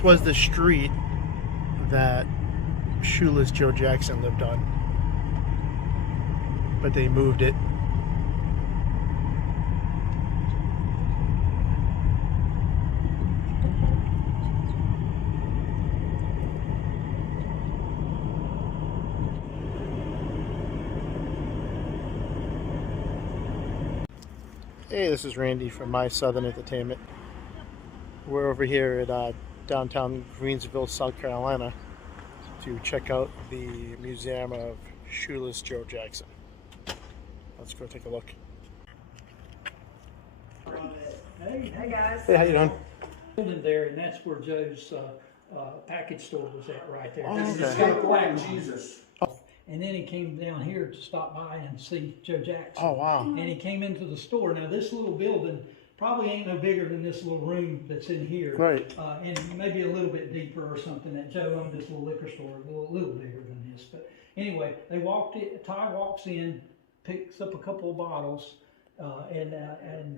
this was the street that shoeless Joe Jackson lived on, but they moved it. Hey, this is Randy from My Southern Entertainment. We're over here at downtown Greenville, South Carolina, to check out the Museum of Shoeless Joe Jackson. Let's go take a look. Hey guys. Hey, how you doing? Building there, and that's where Joe's package store was at, right there. Oh, okay. It's got black Jesus. And then he came down here to stop by and see Joe Jackson. Oh, wow. And he came into the store. Now this little building probably ain't no bigger than this little room that's in here. Right. And maybe a little bit deeper or something. That Joe owned this little liquor store, a little bigger than this. But anyway, they walked in, Ty walks in, picks up a couple of bottles, and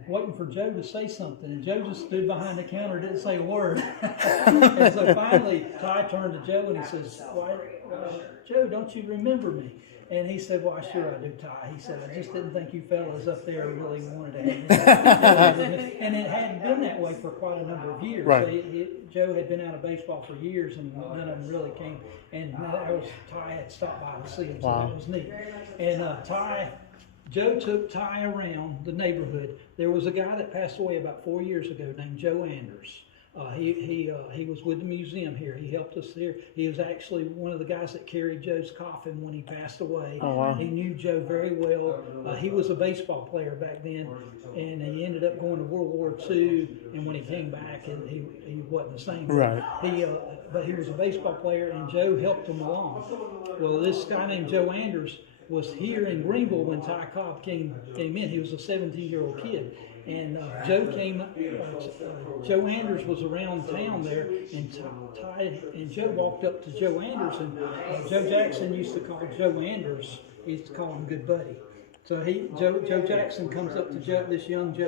waiting for Joe to say something. And Joe just stood behind the counter, didn't say a word. And so finally, Ty turned to Joe and he says, "Why, Joe, don't you remember me?" And he said, "Well, sure I do, Ty." He said, "I just didn't think you fellas up there really wanted to have me." And it hadn't been that way for quite a number of years. Right. Joe had been out of baseball for years, and none of them really came. And Ty had stopped by to see him, so that was neat. And Joe took Ty around the neighborhood. There was a guy that passed away about 4 years ago named Joe Anders. He was with the museum here. He helped us here. He was actually one of the guys that carried Joe's coffin when he passed away. Oh, wow. He knew Joe very well. He was a baseball player back then, and he ended up going to World War II. And when he came back, he wasn't the same. Right. But he was a baseball player, and Joe helped him along. Well, this guy named Joe Anders was here in Greenville when Ty Cobb came in. He was a 17-year-old kid. And Joe Anders was around town there, and Ty and Joe walked up to Joe Anders, and Joe Jackson used to call Joe Anders, he used to call him Good Buddy. So Joe Jackson comes up to this young Joe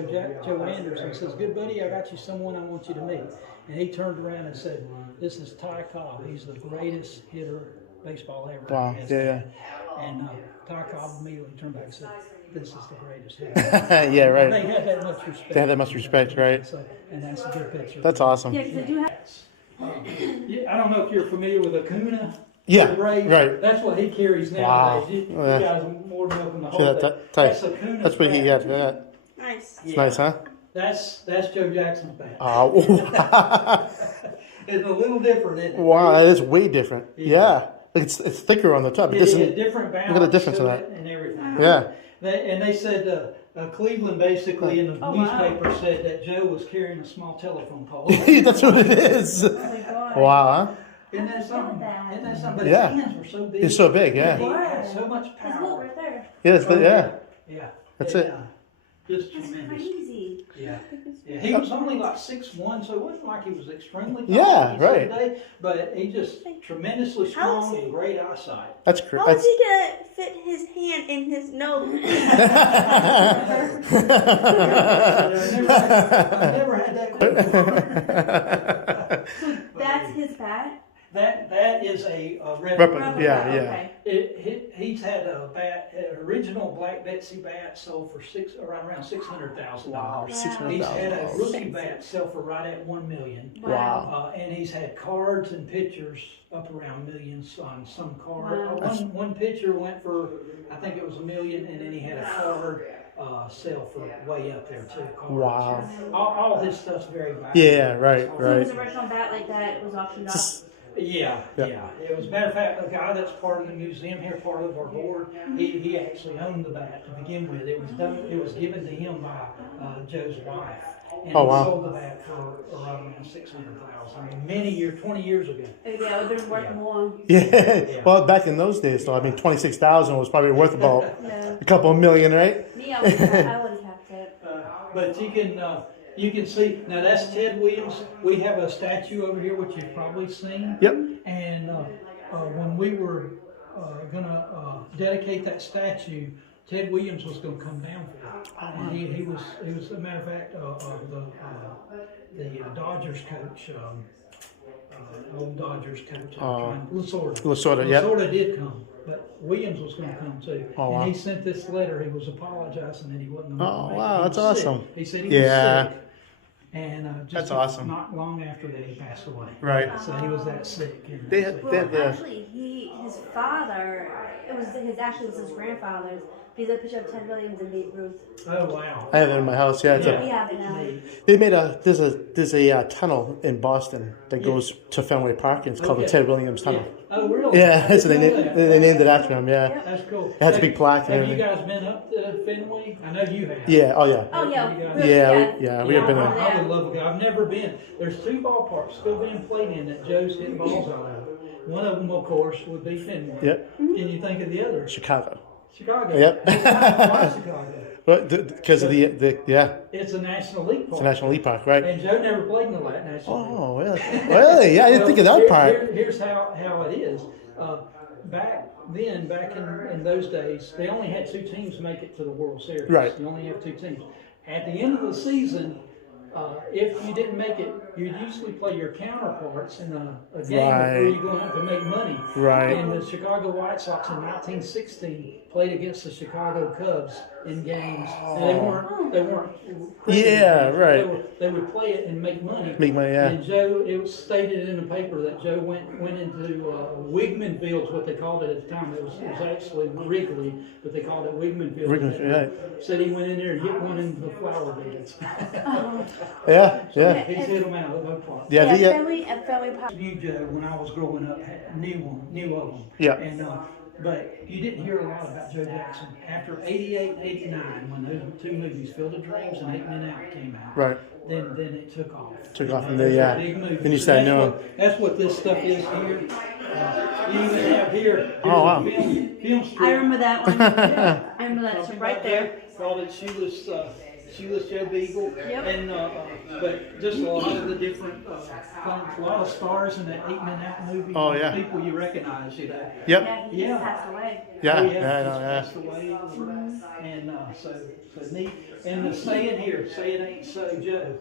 Anders and says, "Good buddy, I got you someone I want you to meet." And he turned around and said, "This is Ty Cobb. He's the greatest hitter baseball ever." Wow, yeah. And Ty Cobb immediately turned back and said, "This is the greatest hitter." Yeah, right. They had that much respect. They had that much respect, right? So, and that's a good picture. That's awesome. Yeah, because they do have. I don't know if you're familiar with a Kuna. Yeah, Right. That's what he carries Wow. nowadays. You Yeah. guys are more than welcome to See hold that? That's a Kuna. That's what he bat. got for that. Nice. It's nice, huh? That's Joe Jackson's bat. Oh, It's a little different, isn't it? wow, that is way different. Yeah. It's thicker on the top. It It's doesn't. a different balance. Look at the difference to in it that. and everything. Yeah. They said Cleveland basically in the Oh, wow. newspaper said that Joe was carrying a small telephone pole. That's what it is. Oh my God. Wow, huh? Isn't that something? But Yeah. his hands were so big. It's so big, yeah. He had so much Look power. right there. Yeah, that's good, yeah. Yeah. That's And, it. Just That's tremendous. crazy. Yeah. Yeah. He was only like 6'1", so it wasn't like he was extremely tall. Yeah, he said right. today, but he just tremendously How is strong he- and great eyesight. That's How correct. is he gonna fit his hand in his nose? I've never had that question. So that's his bat? That is a Replica, yeah, yeah. Okay. He's had a bat, an original Black Betsy bat sold for around $600,000. Wow, He's had a $600,000. rookie bat sell for right at $1 million. Wow. And he's had cards and pictures up around millions on some card. Wow. One picture went for, I think it was $1 million, and then he had a card sell for way up there too. Cards. Wow. All his stuff's very valuable. Yeah, right, So right. his original bat like that was auctioned off? Yeah. It was, matter of fact, the guy that's part of the museum here, part of our board, he actually owned the bat to begin with. It was given to him by Joe's wife. And Oh, he wow. sold the bat for around $600,000. Many years, 20 years ago. Yeah, it would have been worth more. Yeah. Well, back in those days, though, I mean, 26,000 was probably worth about Yeah. a couple of million, right? Me, I would have kept it. But you can see, now that's Ted Williams. We have a statue over here, which you've probably seen. Yep. And when we were going to dedicate that statue, Ted Williams was going to come down for it. And he was, as a matter of fact, the Dodgers coach, old Dodgers coach. Lasorda. Lasorda, yeah. Lasorda did come, but Williams was going to come too. Oh, wow. And he sent this letter. He was apologizing that he wasn't going to Oh, make it. wow, He that's was sick. awesome. He said he was sick. And just That's awesome. not long after that, he passed away. Right. So he was that sick. And They so- had- Well, actually, his father, it was his grandfather's. He's a picture of Ted Williams and Babe Ruth. Oh wow. I have it in my house. Yeah, it's We have it now. they made there's a tunnel in Boston that goes to Fenway Park, and it's called the Ted Williams Tunnel. Yeah. Oh really? Yeah, I so they didn't know named, that. they named it after him. Yeah, That's cool. it has a big plaque and Have you everything. guys been up to Fenway? I know you have. Yeah. Oh yeah. Oh yeah. We have been I, there. I would love to go. I've never been. There's 2 ballparks still being played in that Joe's hitting balls out of. One of them, of course, would be Fenway. Yep. Can you think of the other? Chicago. Chicago. Yep. Why Chicago? But because of the It's a National League park. it's a National League Park, right? And Joe never played in the National League. Oh, really? Really? Yeah, I didn't think of that part. Here's how it is. Back in those days, they only had 2 teams make it to the World Series. Right. You only have 2 teams. At the end of the season, if you didn't make it, you'd usually play your counterparts in a game where you're going to have to make money. Right. And the Chicago White Sox in 1916 played against the Chicago Cubs in games. And they weren't. Yeah, right. They would play it and make money. Make money, yeah. And Joe, it was stated in the paper that Joe went into Wigman Fields, what they called it at the time. It was actually Wrigley, but they called it Wigman Fields. Wrigley, right. Said he went in there and hit one into the flower beds. Yeah, yeah. He's hit them out of no problem. Yeah, Fenway Park. Knew Joe when I was growing up, knew of him. Yeah. And but you didn't hear a lot about Joe Jackson after '88 and '89 when those 2 movies, Field of Dreams and 8 Men Out, came out. Right. Then it took off. Took off, and Those they, are big movies. then you started knowing. That's what this stuff is here. You even have here. Oh, wow. Film strip. I remember that one. I remember that strip right there. Called it Shoeless Joe Beagle. Yep. And but just a lot of the different, a lot of stars in that 8 Men Out movie. Oh, yeah. People you recognize, you know. Yep. Yeah, he just passed away. Yeah, Oh, yeah, just no, yeah. passed away. And so neat. And the saying here, say it ain't so, Joe.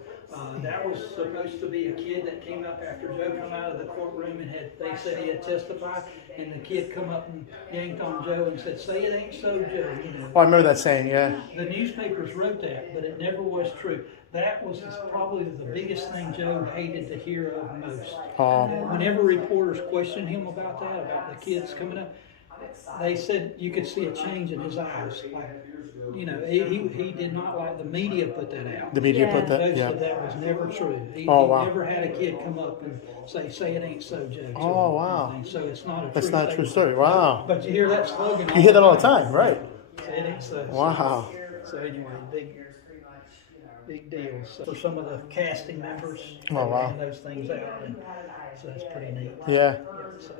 That was supposed to be a kid that came up after Joe come out of the courtroom and they said he had testified, and the kid come up and yanked on Joe and said, "Say it ain't so, Joe." You know. Oh, I remember that saying. Yeah. The newspapers wrote that, but it never was true. That was probably the biggest thing Joe hated to hear of most. Oh. Whenever reporters questioned him about that, about the kids coming up, they said you could see a change in his eyes. Like, you know, he did not like the media put that out. The media put Joe that. Yeah. said that was never true. He Wow. never had a kid come up and say it ain't so, Joe. Oh, wow. So it's not a That's true not a true statement. story. Wow. But you hear that slogan. You hear that all the time, right? Say it ain't so. Wow. So anyway, big deal. So for some of the casting members, Oh, wow. and those things out, and so it's pretty neat. Yeah. So,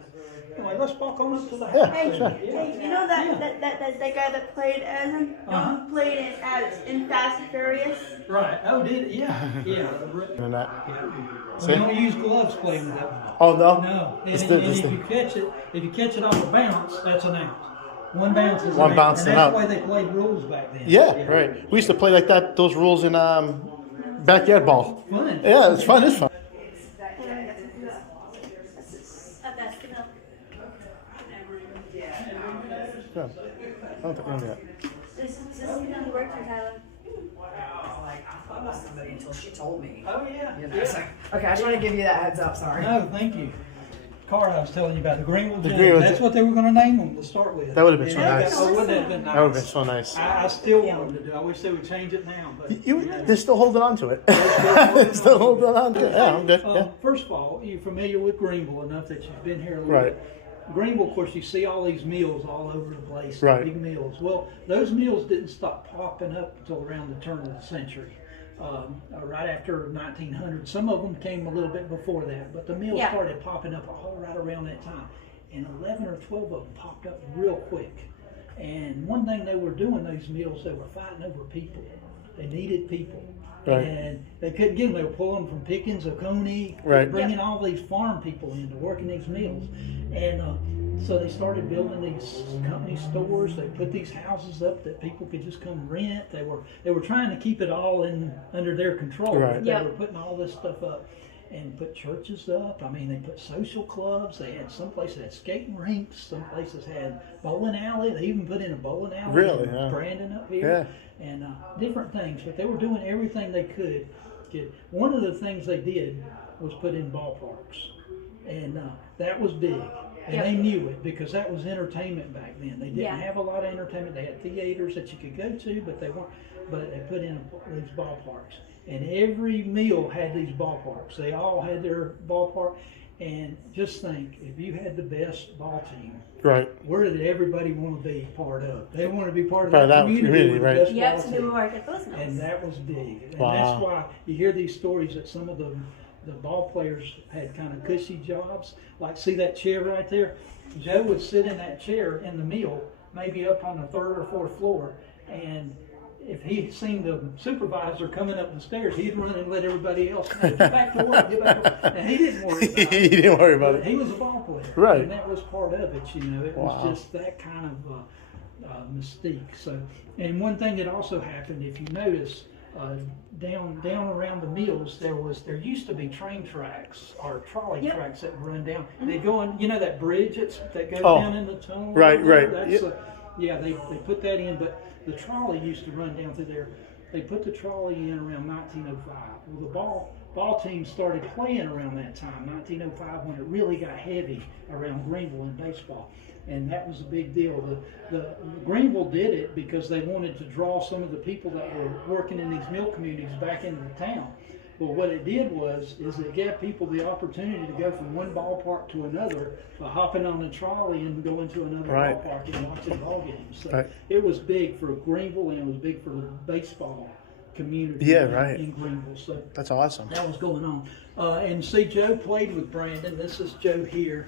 anyway, let's walk on up to the Yeah, house. Hey, sure. hey, you know that guy that played as him? Uh-huh. Played in Fast and Furious? Right. Oh, did it? Yeah. Yeah. And that. We don't use gloves playing with that. Oh no. No. And, It's and if you catch it off a bounce, that's an out. One bounce is One an bounce out. and And out. that's the way they played rules back then. Yeah, right. We used to play like that. Those rules in backyard ball. Fun. Yeah, it's fun. It's fun. Yeah. I don't think I know that. This is how he works for Tyler. I thought about somebody until she told me. Oh yeah. You know, so, okay, I just want to give you that heads up. Sorry. No, thank you. Car I was telling you about, the Greenville Jets. Greenville That's Jets. what they were going to name them to start with. That would have been so Yeah, nice. Oh, wouldn't that have been nice? That would have been so nice. I still want them to do. I wish they would change it now. But They're still holding on to it. They're still holding on to it. Yeah, I'm good. Yeah. First of all, you're familiar with Greenville enough that you've been here a little Right. bit. Greenville, of course, you see all these mills all over the place, Right. big mills. Well, those mills didn't stop popping up until around the turn of the century, right after 1900. Some of them came a little bit before that, but the mills Yeah. started popping up all right around that time. And 11 or 12 of them popped up real quick. And one thing they were doing, those mills, they were fighting over people. They needed people. Right. And they couldn't get them. They were pulling from Pickens, Oconee, Right. bringing all these farm people in to work in these mills. And so they started building these company stores. They put these houses up that people could just come rent. They were trying to keep it all under their control. Right. But they Yep. were putting all this stuff up. and put churches up. I mean, they put social clubs. They had some places had skating rinks. Some places had bowling alley. They even put in a bowling alley. Really? In Yeah. Brandon up here. Yeah. And different things. But they were doing everything they could. One of the things they did was put in ballparks. And that was big. And they knew it because that was entertainment back then. They didn't have a lot of entertainment. They had theaters that you could go to, but they weren't. But they put in these ballparks. And every meal had these ballparks. They all had their ballpark. And just think, if you had the best ball team, right? Where did everybody want to be part of? They want to be part of Right, that that community with right? the best Yep, ball so team. they would work at those And that was big. And Wow. that's why you hear these stories that some of the ball players had kind of cushy jobs. Like, see that chair right there? Joe would sit in that chair in the meal, maybe up on the 3rd or 4th floor, and if he seen the supervisor coming up the stairs, he'd run and let everybody else know, get back to work, get back to work. And he didn't worry about it. He didn't worry about it. He was a ball player. Right. And that was part of it, you know. It Wow. was just that kind of mystique. So, and one thing that also happened, if you notice, down around the mills, there used to be train tracks or trolley tracks that would run down. They go on, you know, that bridge that goes down in the tunnel. Right, right. That's they put that in, but the trolley used to run down through there. They put the trolley in around 1905. Well, the ball team started playing around that time, 1905, when it really got heavy around Greenville in baseball. And that was a big deal. The Greenville did it because they wanted to draw some of the people that were working in these mill communities back into the town. But what it did is it gave people the opportunity to go from one ballpark to another by hopping on a trolley and going to another ballpark and watching ball games. So it was big for Greenville, and it was big for the baseball community in Greenville. So that's awesome. That was going on. And see, Joe played with Brandon. This is Joe here.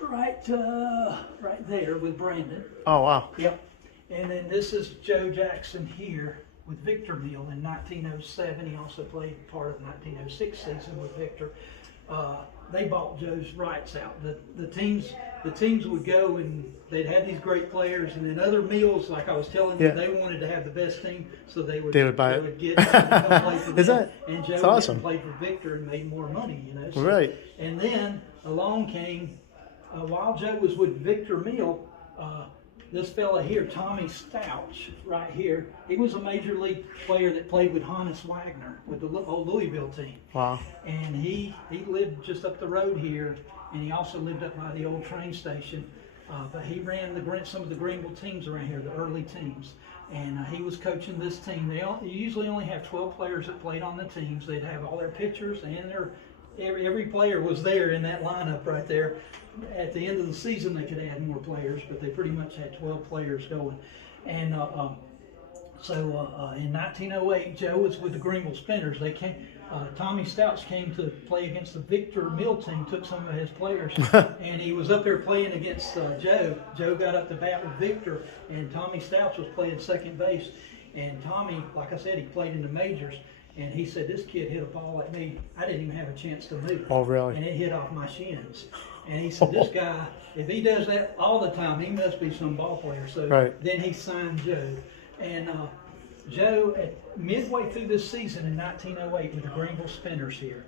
Right there with Brandon. Oh, wow. Yep. And then this is Joe Jackson here with Victor Mill in 1907. He also played part of the 1906 season with Victor. They bought Joe's rights out. The teams would go and they'd have these great players, and then other mills, like I was telling you, they wanted to have the best team, so they would buy it. it. Get come play for Is them. that? And Joe That's awesome. played for Victor and made more money, you know. So, Right. And then along came. While Joe was with Victor Mill, this fella here, Tommy Stouch, right here, he was a major league player that played with Hannes Wagner with the old Louisville team. Wow. And he lived just up the road here, and he also lived up by the old train station. But he ran some of the Greenville teams around here, the early teams. And he was coaching this team. They usually only have 12 players that played on the teams. They'd have all their pitchers and every player was there in that lineup right there. At the end of the season, they could add more players, but they pretty much had 12 players going. And so in 1908, Joe was with the Greenville Spinners. They came. Tommy Stouch came to play against the Victor Mill team, took some of his players, and he was up there playing against Joe. Joe got up to bat with Victor, and Tommy Stouch was playing second base. And Tommy, like I said, he played in the majors. And he said, this kid hit a ball at me. I didn't even have a chance to move. Oh, really? And it hit off my shins. And he said, this guy, if he does that all the time, he must be some ball player. So then he signed Joe. And Joe, midway through this season in 1908 with the Greenville Spinners here,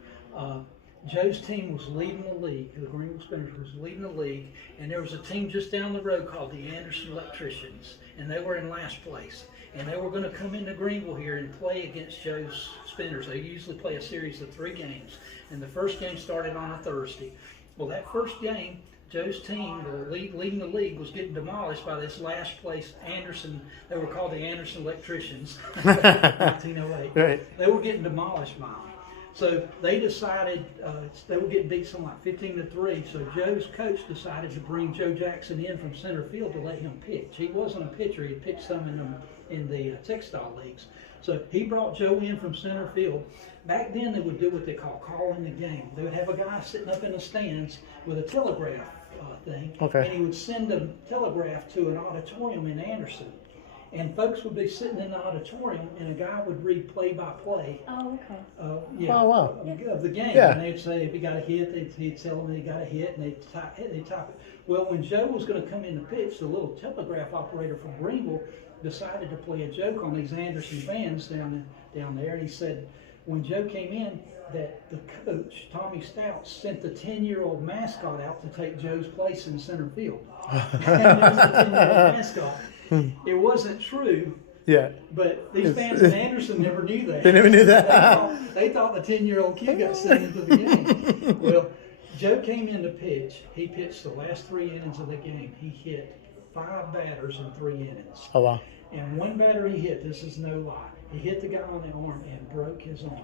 Joe's team was leading the league. The Greenville Spinners was leading the league. And there was a team just down the road called the Anderson Electricians. And they were in last place. And they were going to come into Greenville here and play against Joe's Spinners. They usually play a series of 3 games. And the first game started on a Thursday. Well, that first game, Joe's team, leading the league, was getting demolished by this last place Anderson. They were called the Anderson Electricians, 1908. Right. They were getting demolished by them. So they decided they were getting beat something like 15-3. So Joe's coach decided to bring Joe Jackson in from center field to let him pitch. He wasn't a pitcher; he pitched some in the textile leagues. So he brought Joe in from center field. Back then, they would do what they call calling the game. They would have a guy sitting up in the stands with a telegraph thing, and he would send a telegraph to an auditorium in Anderson. And folks would be sitting in the auditorium, and a guy would read play-by-play. Oh, okay. Of the game. Yeah. And they'd say if he got a hit, he'd tell them he got a hit, and they'd type it. Well, when Joe was going to come in to pitch, the little telegraph operator from Greenville decided to play a joke on these Anderson fans down there, and he said, when Joe came in, that the coach, Tommy Stout, sent the 10-year-old mascot out to take Joe's place in center field. And there's the 10-year-old mascot. It wasn't true. Yeah. But these fans in Anderson never knew that. They never knew that. They thought the 10-year-old kid got sent into the game. Well, Joe came in to pitch. He pitched the last 3 innings of the game. He hit 5 batters in 3 innings. Oh, wow. And one batter he hit, this is no lie, he hit the guy on the arm and broke his arm.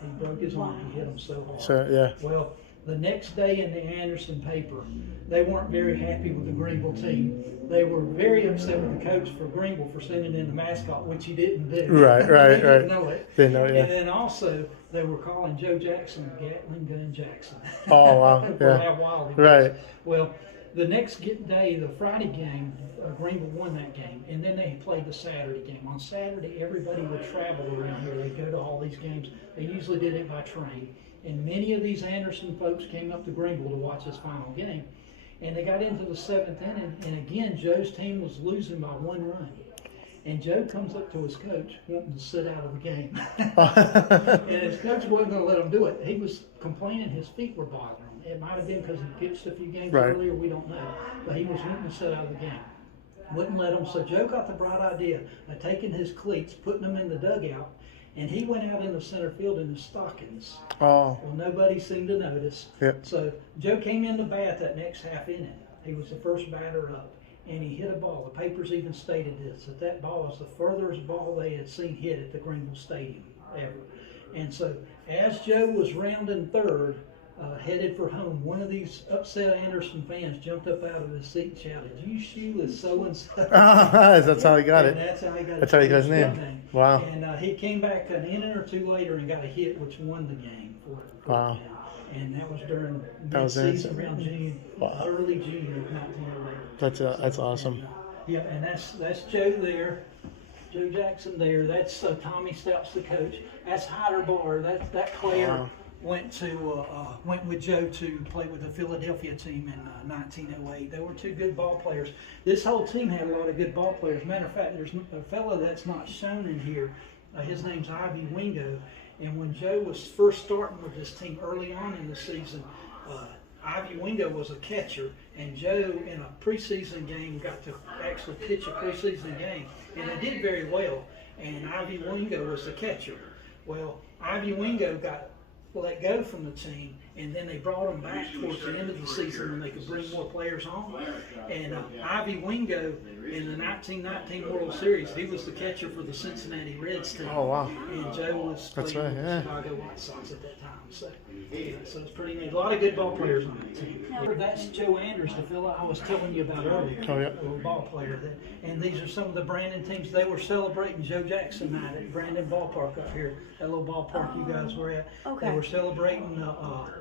He broke his arm. He hit him so hard. So, yeah. Well, the next day in the Anderson paper, they weren't very happy with the Greenville team. They were very upset with the coach for Greenville for sending in the mascot, which he didn't do. Right. They didn't know it. They know, yeah. And then also, they were calling Joe Jackson Gatling Gun Jackson. Oh, wow. For Yeah. how wild he was. Right. Well, the next day, the Friday game, Greenville won that game, and then they played the Saturday game. On Saturday, everybody would travel around here. They'd go to all these games. They usually did it by train. And many of these Anderson folks came up to Greenville to watch this final game. And they got into the 7th inning, and again, Joe's team was losing by 1 run. And Joe comes up to his coach wanting to sit out of the game. And his coach wasn't going to let him do it. He was complaining his feet were bothering him. It might have been because he pitched a few games earlier, we don't know. But he was wanting to sit out of the game. Wouldn't let him. So Joe got the bright idea of taking his cleats, putting them in the dugout, and he went out in the center field in his stockings. Oh. Well, nobody seemed to notice. Yep. So Joe came in to bat that next half inning. He was the first batter up, and he hit a ball. The papers even stated this, that ball was the furthest ball they had seen hit at the Greenville Stadium ever. And so as Joe was rounding third, headed for home, one of these upset Anderson fans jumped up out of his seat and shouted, "You shoeless so-and-so." That's how he got it. That's how he got That's how he got his name. Wow. And he came back an inning or 2 later and got a hit, which won the game for Wow. him. And that was during was mid-season, around June, Wow. early June of 1908. That's awesome. Yeah, and that's Joe there, Joe Jackson there. That's Tommy Stout's the coach. That's Hyder Bar. That player Wow. went with Joe to play with the Philadelphia team in 1908. They were 2 good ball players. This whole team had a lot of good ball players. Matter of fact, there's a fellow that's not shown in here. His name's Ivy Wingo. And when Joe was first starting with this team early on in the season, Ivy Wingo was a catcher, and Joe in a preseason game got to actually pitch a preseason game, and they did very well. And Ivy Wingo was the catcher. Well, Ivy Wingo got let go from the team, and then they brought him back towards the end of the season when they could bring more players on. And Ivy Wingo in the 1919 World Series, he was the catcher for the Cincinnati Reds team. Oh, wow. And Joe was That's playing right, with yeah. the Chicago White Sox at that time. So it's pretty neat. A lot of good ball players on that team. That's Joe Anders, the fellow I was telling you about earlier. Oh, yeah. The little ball player. And these are some of the Brandon teams. They were celebrating Joe Jackson night at Brandon Ballpark up here, that little ballpark you guys were at. Okay. They were celebrating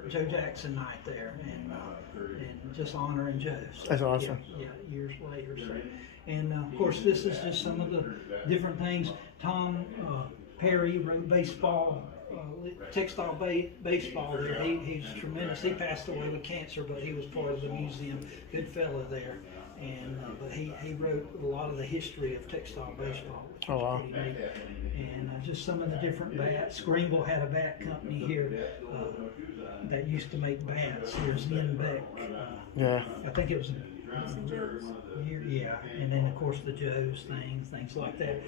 Joe Jackson night there and just honoring Joe. So, That's awesome. Yeah, years later. So. And of course, this is just some of the different things. Tom Perry wrote baseball, textile baseball there. He's tremendous. He passed away with cancer, but he was part of the museum. Good fella there. And but he wrote a lot of the history of textile baseball. Which Oh, wow. was pretty neat. And just some of the different bats. Greenville had a bat company here that used to make bats. Here's Ian Beck. Yeah. I think it was Some Joes. yeah, and then of course the Joe's things like that.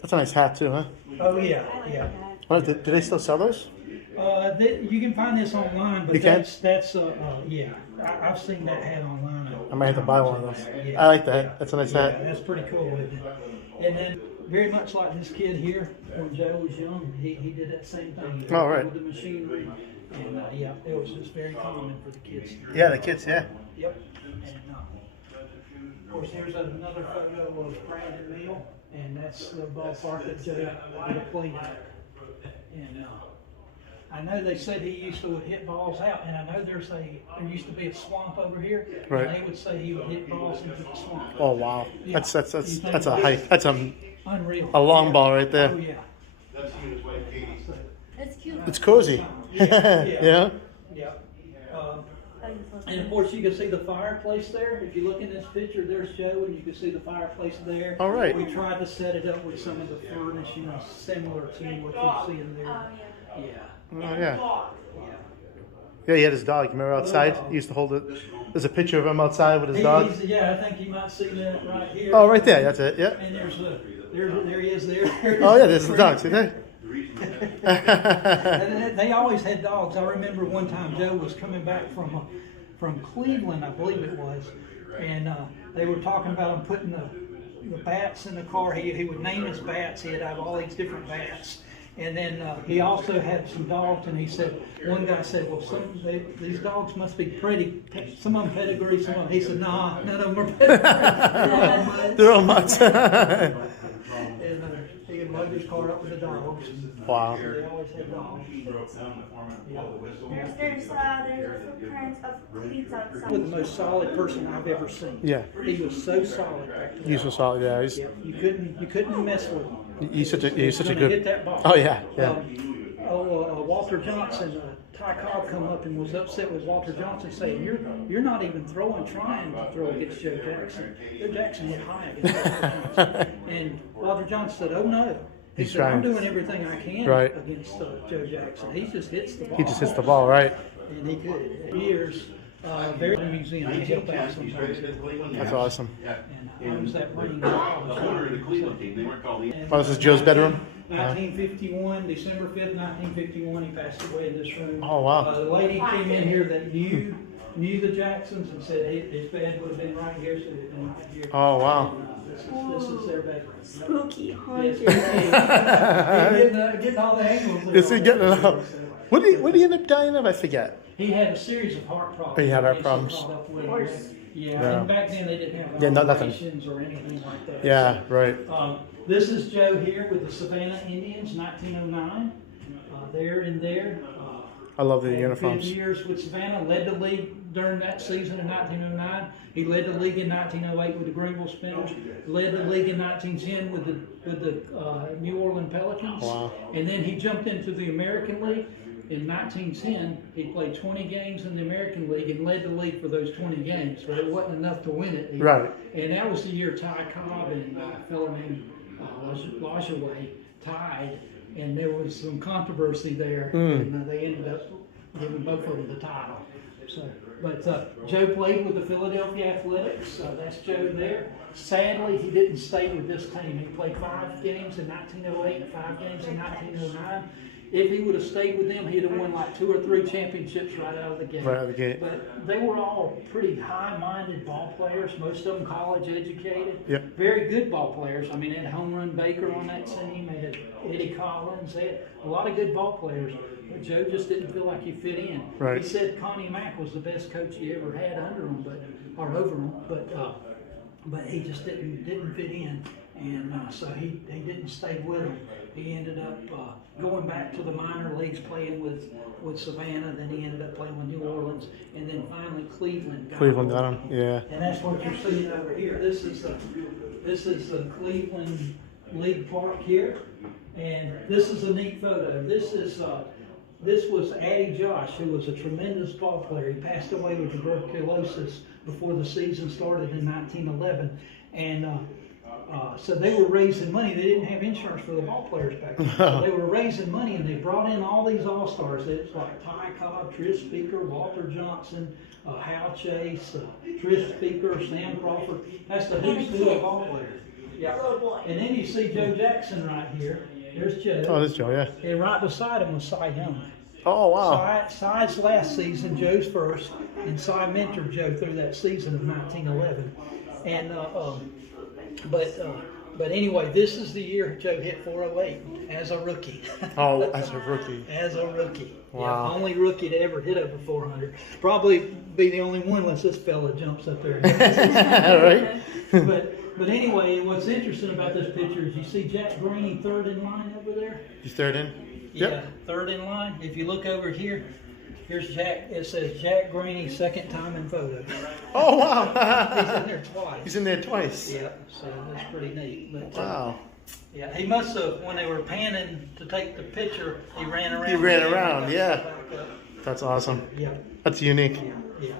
That's a nice hat too, huh? Oh yeah, I like yeah. that. Oh, do they still sell those? You can find this online, but You can? that's yeah. I've seen that hat online. I might have to buy one of those. Yeah, I like that. yeah. That's a nice Yeah, hat. that's pretty cool, isn't it? And then very much like this kid here, when Joe was young, he did that same thing. He Oh, right. with the machinery, and yeah, it was just very common for the kids. Yeah, the kids, yeah. Yep. And of course, here's another photo of Brandon Mill, and that's the ballpark that Joe would have played at. And I know they said he used to hit balls out, and I know there used to be a swamp over here, Right. and they would say he would hit balls into the swamp. Oh, wow. Yeah. That's a height. That's Unreal. a long Yeah. ball right there. Oh yeah. It's cute. It's cozy. Yeah. Yeah. Yeah. Oh, you And of course, you can see the fireplace there. If you look in this picture, there's Joe, and you can see the fireplace there. All right. We tried to set it up with some of the furnishing similar to what you see in there. Yeah. Oh, yeah. Yeah. Yeah, he had his dog. Remember outside? He used to hold it. There's a picture of him outside with his dog. Yeah, I think you might see that right here. Oh, right there. That's it. Yeah. And there he is there. Oh, yeah, there's the dog. See there? And they always had dogs. I remember one time Joe was coming back from Cleveland, I believe it was, and they were talking about him putting the bats in the car. He would name his bats. He'd have all these different bats. And then he also had some dogs, and he said, one guy said, well, these dogs must be pretty, some of them pedigree, some of them. He said, nah, none of them are pedigree. They're all mutts. And he would load his car up with the dogs. Wow. They always had dogs. There's footprints of cleats outside. He was the most solid person I've ever seen. Yeah. He was so solid. He's so solid. Yeah. He's, Yeah, you couldn't mess with him. he's such a Gonna good. hit that ball. Oh yeah. Yeah. Walter Johnson, Ty Cobb come up and was upset with Walter Johnson, saying, "You're not even trying to throw against Joe Jackson. Joe Jackson hit high against Walter Johnson." And Walter Johnson said, "Oh no." He He's said, "I'm trying. doing everything I can Right. against Joe Jackson. He just hits the ball. He just hits the ball right. And he could. Years, very museum. He helped out sometimes. That's awesome. And I was that ring. Oh, this is Joe's bedroom. 1951, December 5th, 1951, he passed away in this room. Oh wow. The lady came in here that knew the Jacksons and said his bed would have been right here, so it would have been right here. Oh wow. This is their bedroom. Spooky, Yes, haunted. getting all the angles. Is he getting it up? What did he end up dying of? I forget. He had a series of heart problems. Oh, he had heart He problems. caught up with course. it. Yeah, Yeah. and back then they didn't have Yeah, nothing. operations or anything like that. Yeah. Right. This is Joe here with the Savannah Indians, 1909. There and there. I love the Had uniforms. good years with Savannah, led the league during that season in 1909. He led the league in 1908 with the Greenville Spinners. Led the league in 1910 with the New Orleans Pelicans. Wow. And then he jumped into the American League. In 1910, he played 20 games in the American League and led the league for those 20 games, but it wasn't enough to win it. Right. And that was the year Ty Cobb and a fellow named Lajaway tied, and there was some controversy there, and they ended up giving both of them the title. So, but Joe played with the Philadelphia Athletics. That's Joe there. Sadly, he didn't stay with this team. He played 5 games in 1908 and 5 games in 1909. If he would have stayed with them, he'd have won like 2 or 3 championships right out of the gate. Right out of the gate. But they were all pretty high-minded ball players, most of them college-educated. Yep. Very good ball players. I mean, they had Home Run Baker on that team. They had Eddie Collins. They had a lot of good ball players. But Joe just didn't feel like he fit in. Right. He said Connie Mack was the best coach he ever had under him, or over him, but he just didn't fit in. And so he didn't stay with them. He ended up going back to the minor leagues, playing with Savannah. Then he ended up playing with New Orleans, and then finally Cleveland got him. Yeah. And that's what you're seeing over here. This is the Cleveland League Park here, and this is a neat photo. This was Addie Josh, who was a tremendous ball player. He passed away with tuberculosis before the season started in 1911, and so they were raising money. They didn't have insurance for the ball players back then. So they were raising money, and they brought in all these all-stars. It's like Ty Cobb, Tris Speaker, Walter Johnson, Hal Chase, Tris Speaker, Sam Crawford. That's the who's who of ball players. Yeah. And then you see Joe Jackson right here. There's Joe. Oh, there's Joe. Yeah. And right beside him was Cy Young. Oh wow. Cy's last season, Joe's first, and Cy mentored Joe through that season of 1911. And but anyway, this is the year Joe hit 408 as a rookie. Oh, as a rookie. As a rookie. Wow. Yeah, only rookie to ever hit over 400. Probably be the only one unless this fella jumps up there. Right. But anyway, what's interesting about this picture is you see Jack Greeny third in line over there. He's third in. Yeah, Yep. third in line. If you look over here, here's Jack. It says Jack Greeny, second time in photo. Oh wow. He's in there twice. He's in there twice. Yeah, so that's pretty neat. But, Wow. Yeah, he must have, when they were panning to take the picture, he ran around. He ran around, yeah. Back up. That's awesome. Yeah, That's unique. yeah.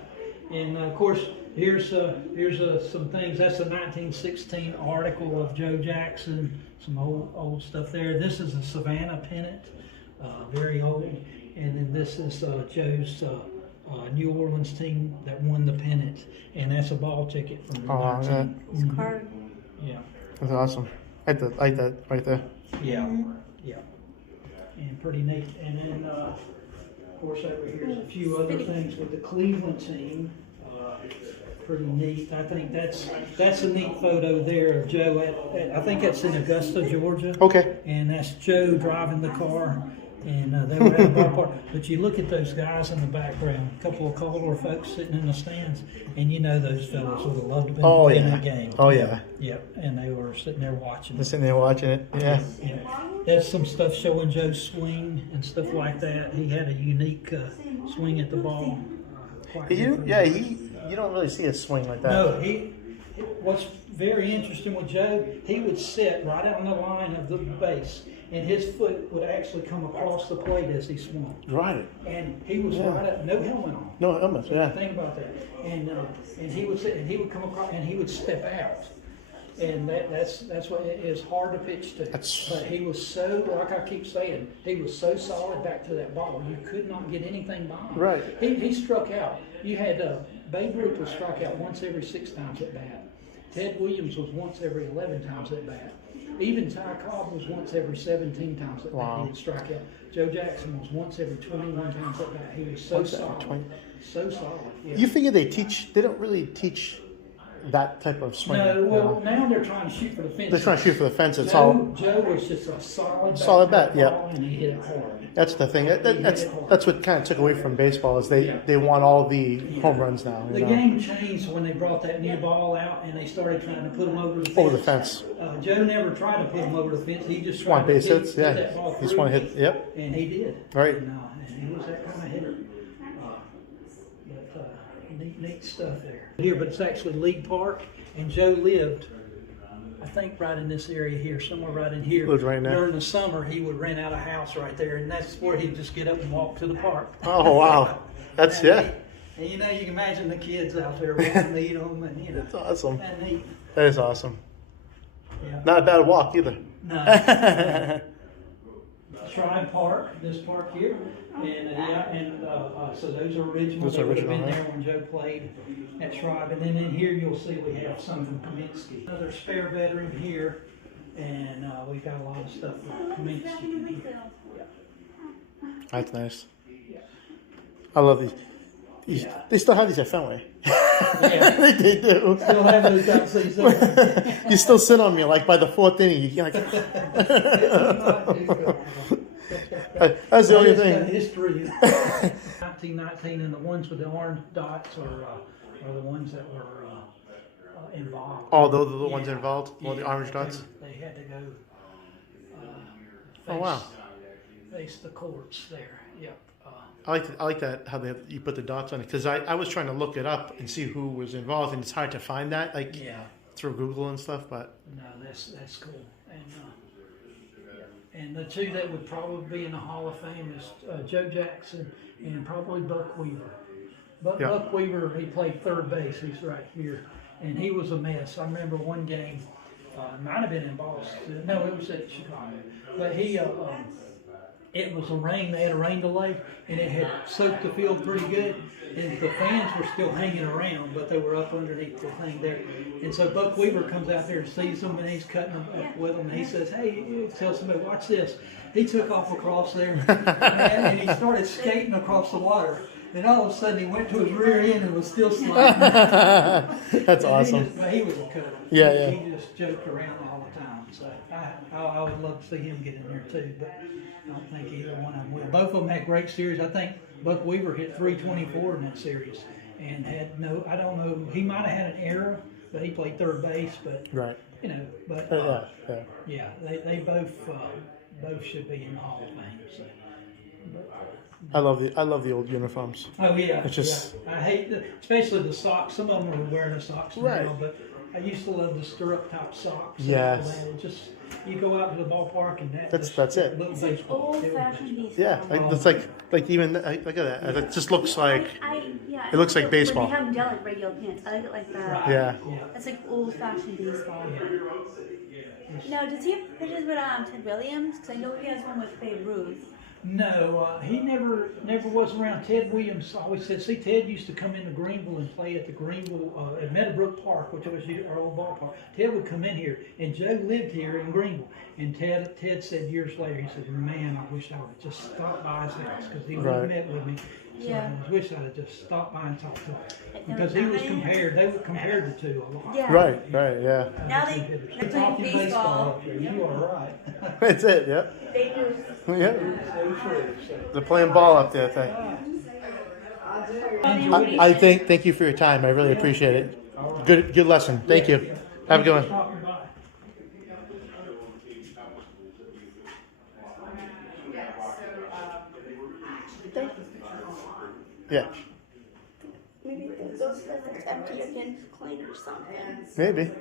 And of course, here's some things. That's a 1916 article of Joe Jackson. Some old stuff there. This is a Savannah pennant, very old. And then this is Joe's New Orleans team that won the pennant, and that's a ball ticket from the 19. It's card. Yeah. That's awesome. I like that right there. Yeah. Yeah. And pretty neat. And then, of course, over here's a few other things with the Cleveland team. Pretty neat. I think that's a neat photo there of Joe I think that's in Augusta, Georgia. Okay. And that's Joe driving the car, and they were at the ballpark. But you look at those guys in the background, a couple of color folks sitting in the stands, and you know those fellas would have loved to be playing that game. Oh yeah. Yep. And they were sitting there watching. They're sitting there watching it. Yeah. Yeah. There's some stuff showing Joe's swing and stuff like that. He had a unique swing at the ball. You don't really see a swing like that. No, what's very interesting with Joe, he would sit right out on the line of the base, and his foot would actually come across the plate as he swung. Right. And he was right up, no helmet on. No helmet, yeah. Think about that. And he would sit, and he would come across, and he would step out. And that's what it is hard to pitch to. But he was so, like I keep saying, he was so solid back to that ball. You could not get anything by him. Right. He struck out. You had Babe Ruth was struck out once every 6 times at bat. Ted Williams was once every 11 times at bat. Even Ty Cobb was once every 17 times at bat. He would strike out. Joe Jackson was once every 21 times at bat. He was so solid. So solid. Yeah. You figure they don't really teach that type of swing. No, well, now they're trying to shoot for the fence. They're trying to shoot for the fence. It's Joe was just a solid bat, yeah. And he hit it hard. That's the thing. That's what kind of took away from baseball is they want all the home runs now. The game changed when they brought that new ball out and they started trying to put them over the fence. Over the fence. Joe never tried to put them over the fence. He just Want tried base to hits, hit that yeah. ball He just through. want to hit, yep. And he did. Right. And he was that kind of hitter. Neat stuff there. Here, but it's actually League Park, and Joe lived, I think, right in this area here, somewhere right in here. Lived right now. During the summer, he would rent out a house right there, and that's where he'd just get up and walk to the park. Oh, wow. That's, And you know, you can imagine the kids out there wanting to meet them, and you know. That's awesome. And neat. That is awesome. Yeah. Not a bad walk either. No. Shrine Park, this park here, and so those are original. Those are They would have original, been right? there when Joe played at Shrine, and then in here you'll see we have some from Kaminsky. Another spare bedroom here, and we've got a lot of stuff from Kaminsky in here. Yeah. That's nice. I love these. They still have these at Fenway. Yeah. They do. Still have those downstairs there. You still sit on me like by the 4th inning. You're like, that's the only thing. History. 1919, and the ones with the orange dots are the ones that were involved. Oh, those are the ones involved? Well, the orange dots? They had to go Oh, wow. face the courts there. Yep. I like that, how you put the dots on it, because I was trying to look it up and see who was involved, and it's hard to find that, like, through Google and stuff, but... No, that's cool. And the two that would probably be in the Hall of Fame is Joe Jackson and probably Buck Weaver. Buck Weaver, he played third base. He's right here. And he was a mess. I remember one game, might have been in Boston. No, it was at Chicago. But it was a rain. They had a rain delay, and it had soaked the field pretty good. And the fans were still hanging around, but they were up underneath the thing there. And so Buck Weaver comes out there and sees them, and he's cutting them up with them. And he says, "Hey, tell somebody, watch this." He took off across there, and he started skating across the water. And all of a sudden, he went to his rear end and was still sliding. That's awesome. He was a cutter. Yeah. He just joked around all the time. So I would love to see him get in there too, but I don't think either one of them will. Both of them had great series. I think Buck Weaver hit 324 in that series and had I don't know, he might have had an error, but he played third base. But right. You know, but they both should be in the Hall of Fame. So. I love the old uniforms. Oh yeah, it's just I hate especially the socks. Some of them are wearing the socks now, but I used to love the stirrup top socks. Yes. And just you go out to the ballpark and That's it. Little It's like baseball. old-fashioned baseball. Yeah, it's like even look at that. It just looks like Yeah. it looks like baseball. When they have them down like regular pants, I like it like that. Yeah. It's like old-fashioned baseball. Now, does he have pictures with Ted Williams? Because I know he has one with Babe Ruth. No, he never was around. Ted Williams always said, see, Ted used to come into Greenville and play at the Greenville, at Meadowbrook Park, which was our old ballpark. Ted would come in here, and Joe lived here in Greenville. And Ted said years later, he said, man, I wish I would just stop by his house, because he would have met with me. So Yeah. I wish I'd have just stopped by and talked to him. Because they would compare the two a lot. Yeah. Right, yeah. Now they're playing Talking baseball. up there, you are right. That's it, yep. Babe Ruth. Yeah. They're playing ball up there, I think, thank you for your time. I really appreciate it. Good lesson. Thank you. Have a good one. Yeah, Maybe those it's empty again, clean or something. maybe.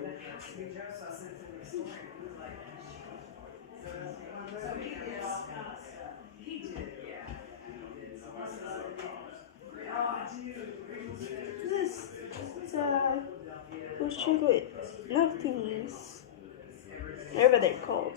This those chocolate nothings. Whatever they're called.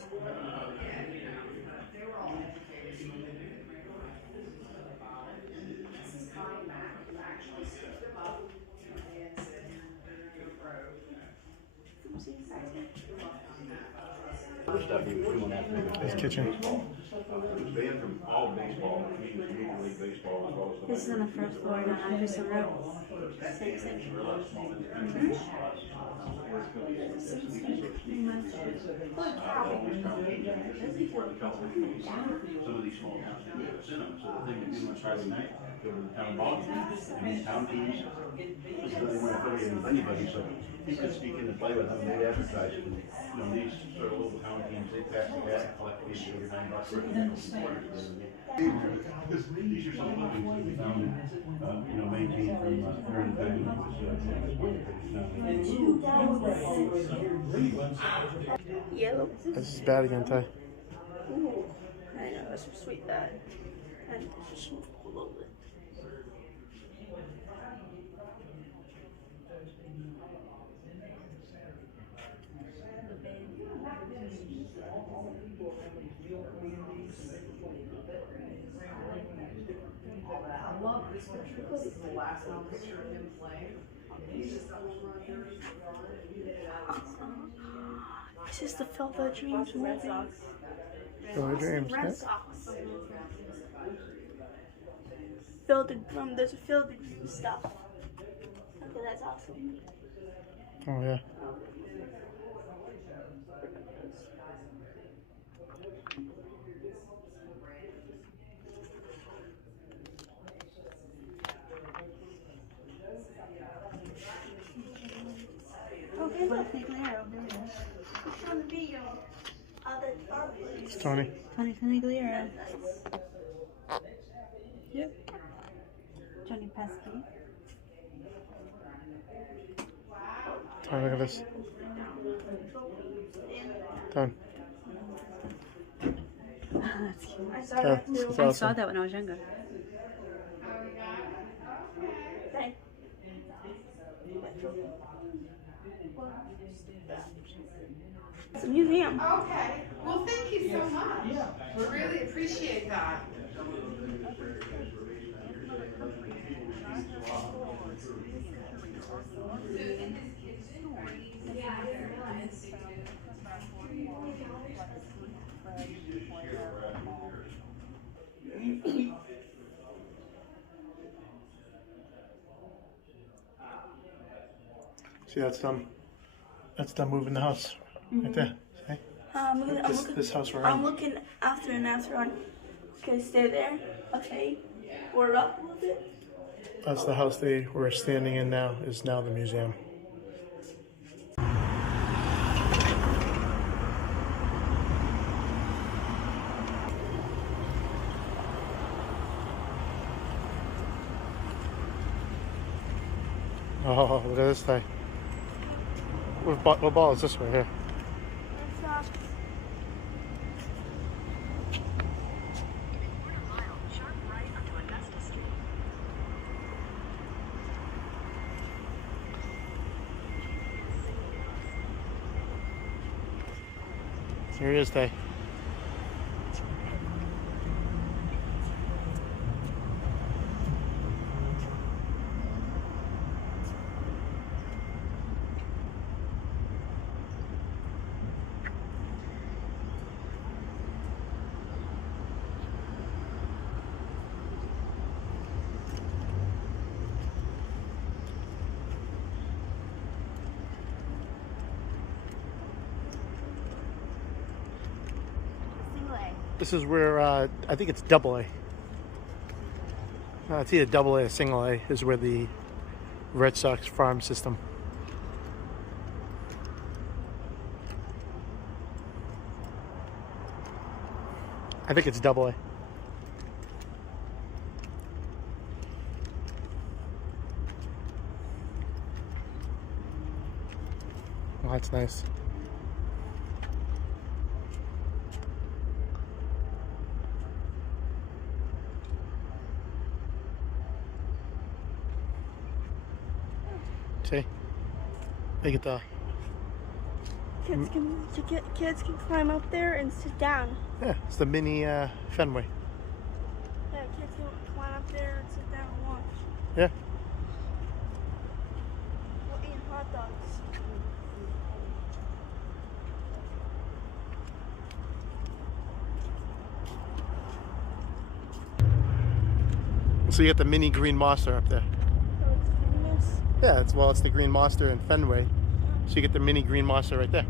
His kitchen. Banned from all baseball, Major League Baseball as well as the. This is on the first floor, not on Anderson Road. Same section. Some of these small towns have this in them, so the thing they do is try to go to the town bottom, and these town teams, so they weren't affiliated with anybody, so he could speak in and play with them, they'd advertise it, and, you know, these sort of little town teams, they pass the hat and collect fees every $9 for it. These are some of the things that we found, you know, maintained from, during the time Yellow. This is bad again, Ty. Ooh, I know, that's sweet bad. And smoke a little bit. I love this picture. This is the last picture of him playing. He's just This is the Field of Dreams movie. Field of Dreams, Red yeah. Sox. Field of there's a Field of Dreams stuff. Okay, that's awesome. Oh yeah. Okay, look, they glare over there. It's on the video. The art It's Tony. Tony Canigliaro. Yep. Johnny Pesky. Tony, look at this. Done. That's cute. I saw Yeah, that too. it's I awesome. saw that when I was younger. Hey. It's a museum. Okay. Well, thank you so much. We really appreciate that. See, that's them. That's them moving the house. Right there. See? This house we're I'm in. looking after and after on. Okay, stay there. Okay. Board up a little bit. That's the house they were standing in now, is now the museum. Oh, look at this thing. What ball is this right here? Here he is, Tay. This is where I think it's double A. It's either double A or single A is where the Red Sox farm system. I think it's double A. Oh, that's nice. See? They get the... Kids can climb up there and sit down. Yeah, it's the mini Fenway. Yeah, kids can climb up there and sit down and watch. Yeah. We're eating hot dogs. So you got the mini green monster up there. So it's famous. Yeah, it's the green monster in Fenway. So you get the mini green monster right there.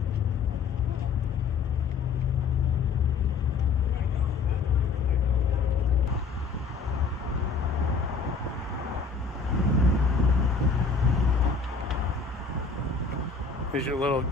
Here's your little...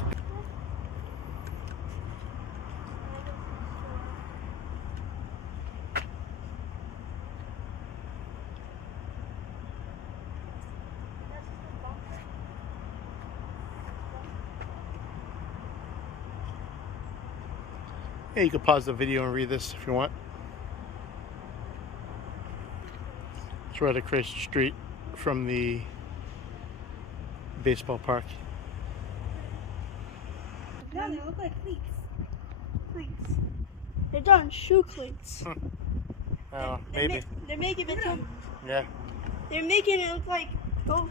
Yeah, you can pause the video and read this if you want. It's right across the street from the baseball park. No, they look like cleats. Cleats. They're done shoe cleats. Oh, maybe. They're making it look. Yeah. They're making it look like ghost.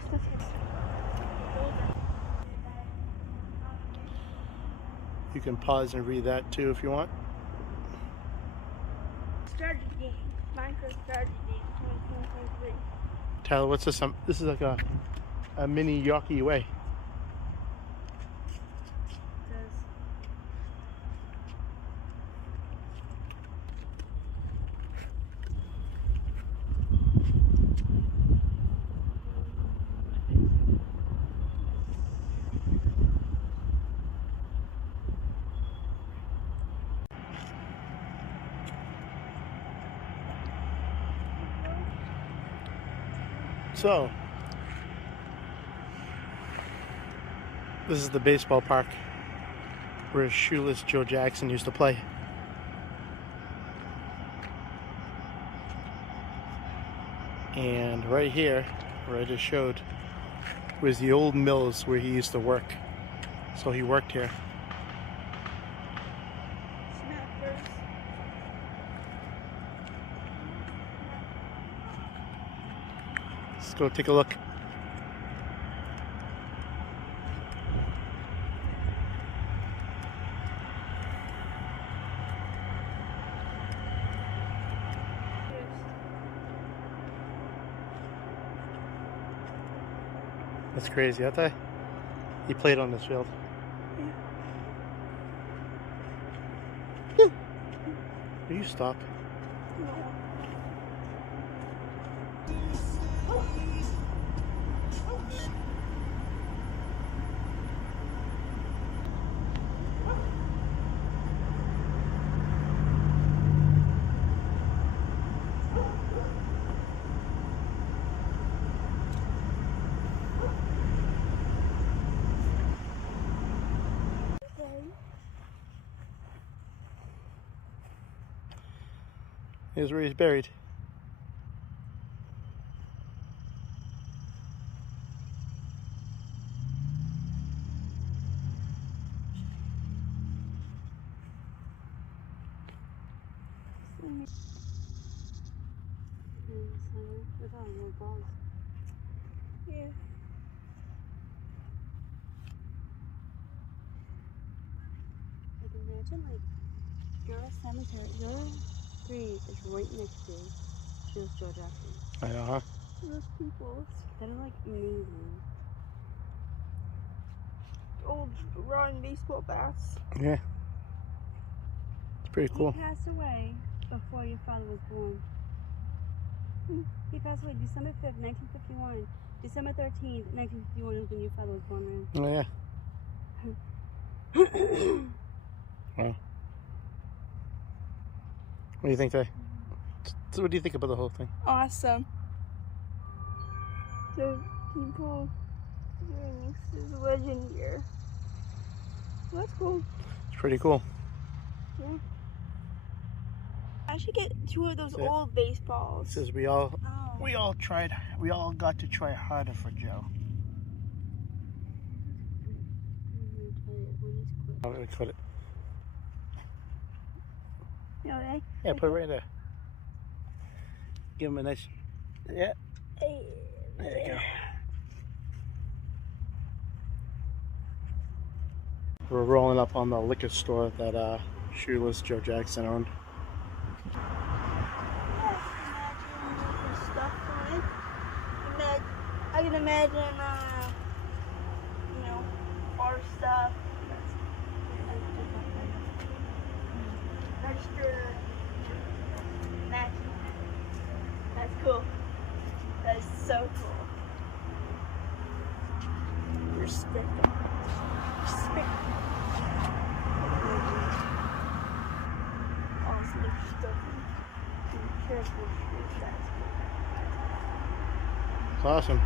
You can pause and read that too if you want. Strategy game. Minecraft strategy game 2023. Tyler, what's this? This is like a mini Yorkie Way. So, this is the baseball park where shoeless Joe Jackson used to play. And right here, where I just showed, was the old mills where he used to work. So he worked here. Let's go take a look. That's crazy, aren't they? He played on this field. Yeah. Will you stop? Here's where he's buried. Yeah. I can imagine like your cemetery, your grave is right next to shoeless Joe Jackson. Uh-huh. Those people. That is like amazing. Old rotten baseball bats. Yeah. It's pretty cool. He passed away before your father was born. He passed away December 5th, 1951. December 13th, 1951 is when your father was born, man. Oh, yeah. Wow. What do you think, Tay? So what do you think about the whole thing? Awesome. The people doing this is a legend here. That's cool. It's pretty cool. Yeah. I should get 2 of those Yeah. old baseballs. It says we all got to try harder for Joe. I'm gonna cut it. Okay. Yeah, put it right there. Give him a nice. Yeah. Hey. There you go. We're rolling up on the liquor store that shoeless Joe Jackson owned. I can imagine, you know, our stuff. Extra matching. That's cool. That is so cool. Respect. Respect. Awesome stuff. Be careful. That's cool. It's awesome.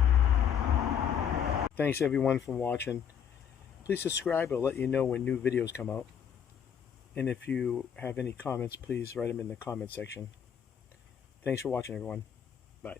Thanks everyone for watching. Please subscribe. It'll let you know when new videos come out. And if you have any comments, please write them in the comment section. Thanks for watching, everyone. Bye.